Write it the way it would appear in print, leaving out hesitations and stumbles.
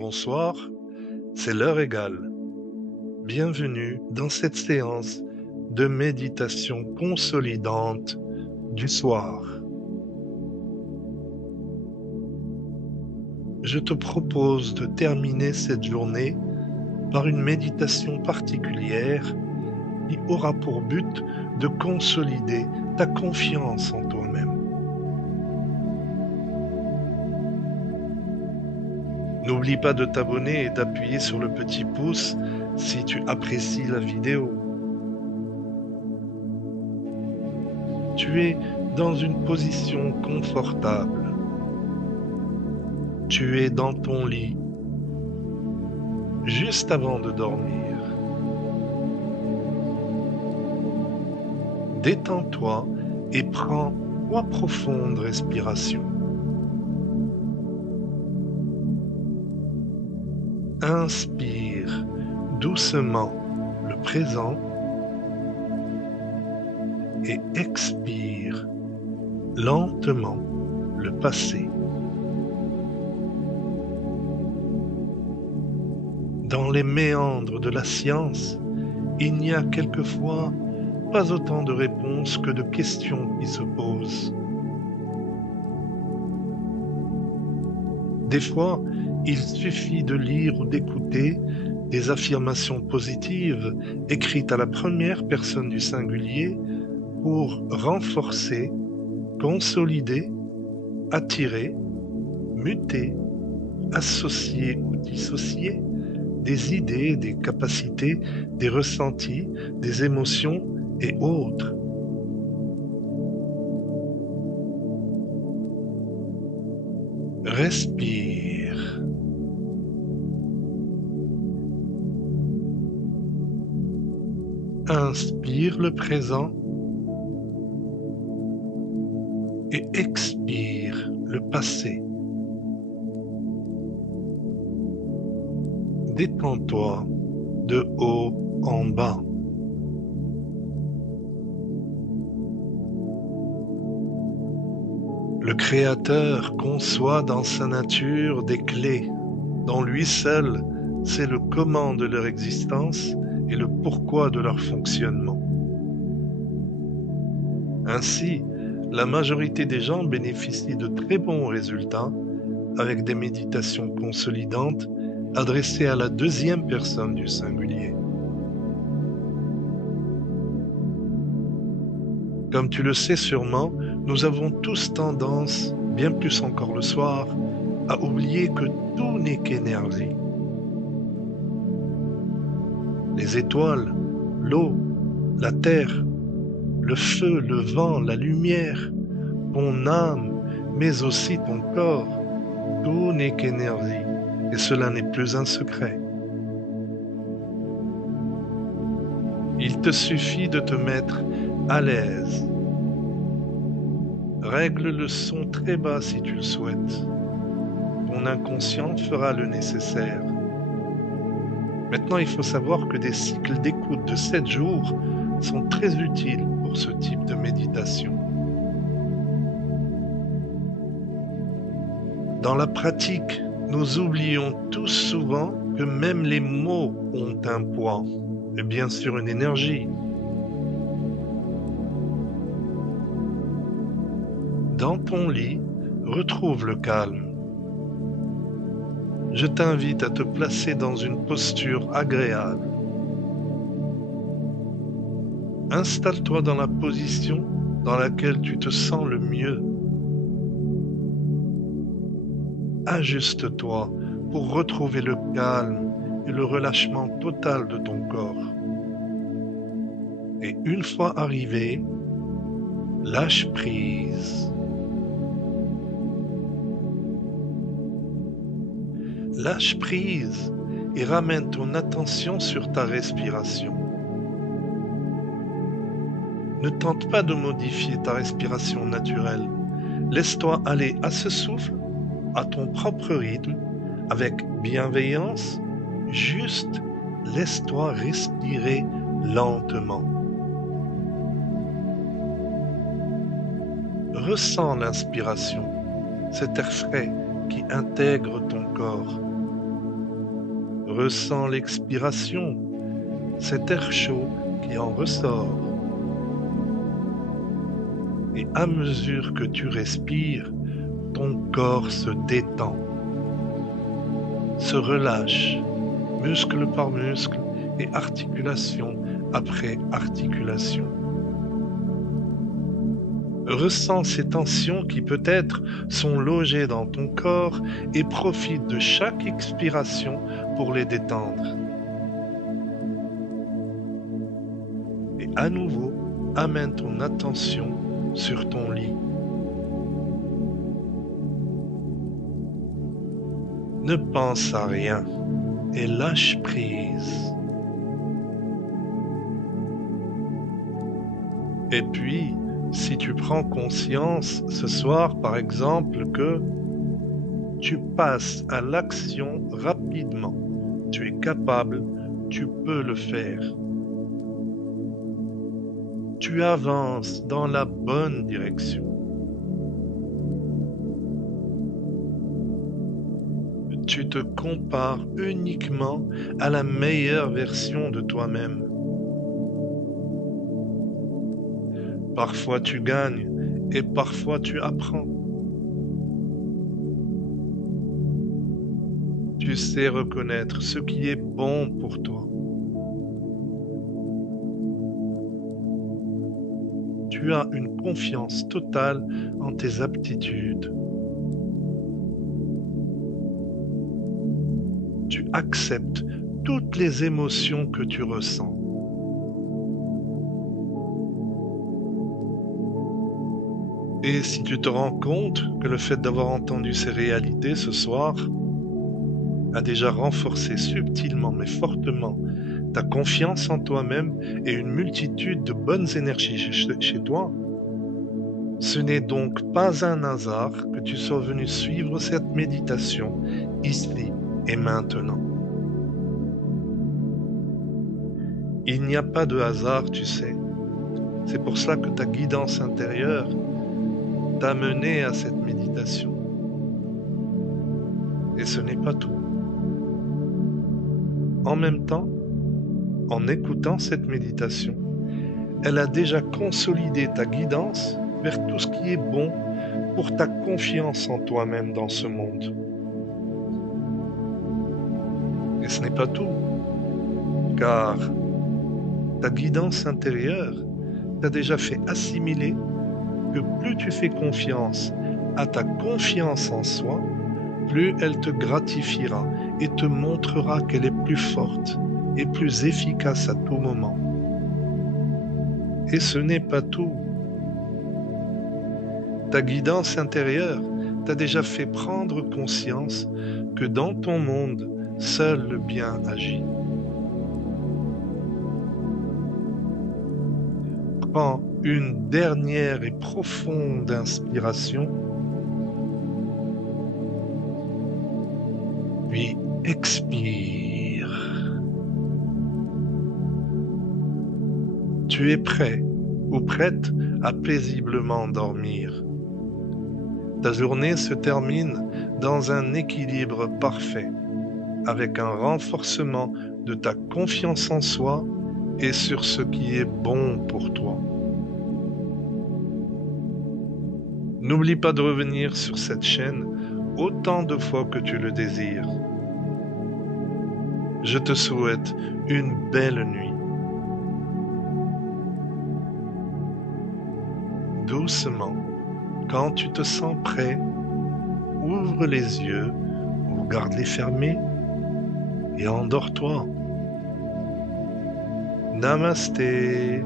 Bonsoir, c'est l'heure égale. Bienvenue dans cette séance de méditation consolidante du soir. Je te propose de terminer cette journée par une méditation particulière qui aura pour but de consolider ta confiance en toi-même. N'oublie pas de t'abonner et d'appuyer sur le petit pouce si tu apprécies la vidéo. Tu es dans une position confortable. Tu es dans ton lit, juste avant de dormir. Détends-toi et prends 3 profondes respirations. Inspire doucement le présent et expire lentement le passé. Dans les méandres de la science, il n'y a quelquefois pas autant de réponses que de questions qui se posent. Des fois, il suffit de lire ou d'écouter des affirmations positives écrites à la première personne du singulier pour renforcer, consolider, attirer, muter, associer ou dissocier des idées, des capacités, des ressentis, des émotions et autres. Respire. Inspire le présent et expire le passé. Détends-toi de haut en bas. Le Créateur conçoit dans sa nature des clés dont lui seul sait le comment de leur existence et le pourquoi de leur fonctionnement. Ainsi, la majorité des gens bénéficient de très bons résultats avec des méditations consolidantes adressées à la deuxième personne du singulier. Comme tu le sais sûrement, nous avons tous tendance, bien plus encore le soir, à oublier que tout n'est qu'énergie. Les étoiles, l'eau, la terre, le feu, le vent, la lumière, ton âme, mais aussi ton corps, tout n'est qu'énergie, et cela n'est plus un secret. Il te suffit de te mettre à l'aise. Règle le son très bas si tu le souhaites. Ton inconscient fera le nécessaire. Maintenant, il faut savoir que des cycles d'écoute de 7 jours sont très utiles pour ce type de méditation. Dans la pratique, nous oublions tous souvent que même les mots ont un poids, et bien sûr une énergie. Dans ton lit, retrouve le calme. Je t'invite à te placer dans une posture agréable. Installe-toi dans la position dans laquelle tu te sens le mieux. Ajuste-toi pour retrouver le calme et le relâchement total de ton corps. Et une fois arrivé, lâche prise. Lâche prise et ramène ton attention sur ta respiration. Ne tente pas de modifier ta respiration naturelle. Laisse-toi aller à ce souffle, à ton propre rythme, avec bienveillance. Juste laisse-toi respirer lentement. Ressens l'inspiration, cet air frais qui intègre ton corps. Ressens l'expiration, cet air chaud qui en ressort. Et à mesure que tu respires, ton corps se détend, se relâche, muscle par muscle et articulation après articulation. Ressens ces tensions qui peut-être sont logées dans ton corps et profite de chaque expiration pour les détendre. Et à nouveau, amène ton attention sur ton lit. Ne pense à rien et lâche prise. Et puis, si tu prends conscience ce soir, par exemple, que tu passes à l'action rapidement, tu es capable, tu peux le faire. Tu avances dans la bonne direction. Tu te compares uniquement à la meilleure version de toi-même. Parfois tu gagnes et parfois tu apprends. Tu sais reconnaître ce qui est bon pour toi. Tu as une confiance totale en tes aptitudes. Tu acceptes toutes les émotions que tu ressens. Et si tu te rends compte que le fait d'avoir entendu ces réalités ce soir a déjà renforcé subtilement mais fortement ta confiance en toi-même et une multitude de bonnes énergies chez toi, ce n'est donc pas un hasard que tu sois venu suivre cette méditation ici et maintenant. Il n'y a pas de hasard, tu sais. C'est pour cela que ta guidance intérieure t'a mené à cette méditation. Et ce n'est pas tout. En même temps, en écoutant cette méditation, elle a déjà consolidé ta guidance vers tout ce qui est bon pour ta confiance en toi-même dans ce monde. Et ce n'est pas tout, car ta guidance intérieure t'a déjà fait assimiler que plus tu fais confiance à ta confiance en soi, plus elle te gratifiera et te montrera qu'elle est plus forte et plus efficace à tout moment. Et ce n'est pas tout. Ta guidance intérieure t'a déjà fait prendre conscience que dans ton monde, seul le bien agit. Prends une dernière et profonde inspiration, puis expire. Tu es prêt ou prête à paisiblement dormir. Ta journée se termine dans un équilibre parfait, avec un renforcement de ta confiance en soi et sur ce qui est bon pour toi. N'oublie pas de revenir sur cette chaîne autant de fois que tu le désires. Je te souhaite une belle nuit. Doucement, quand tu te sens prêt, ouvre les yeux ou garde-les fermés et endors-toi. Namasté.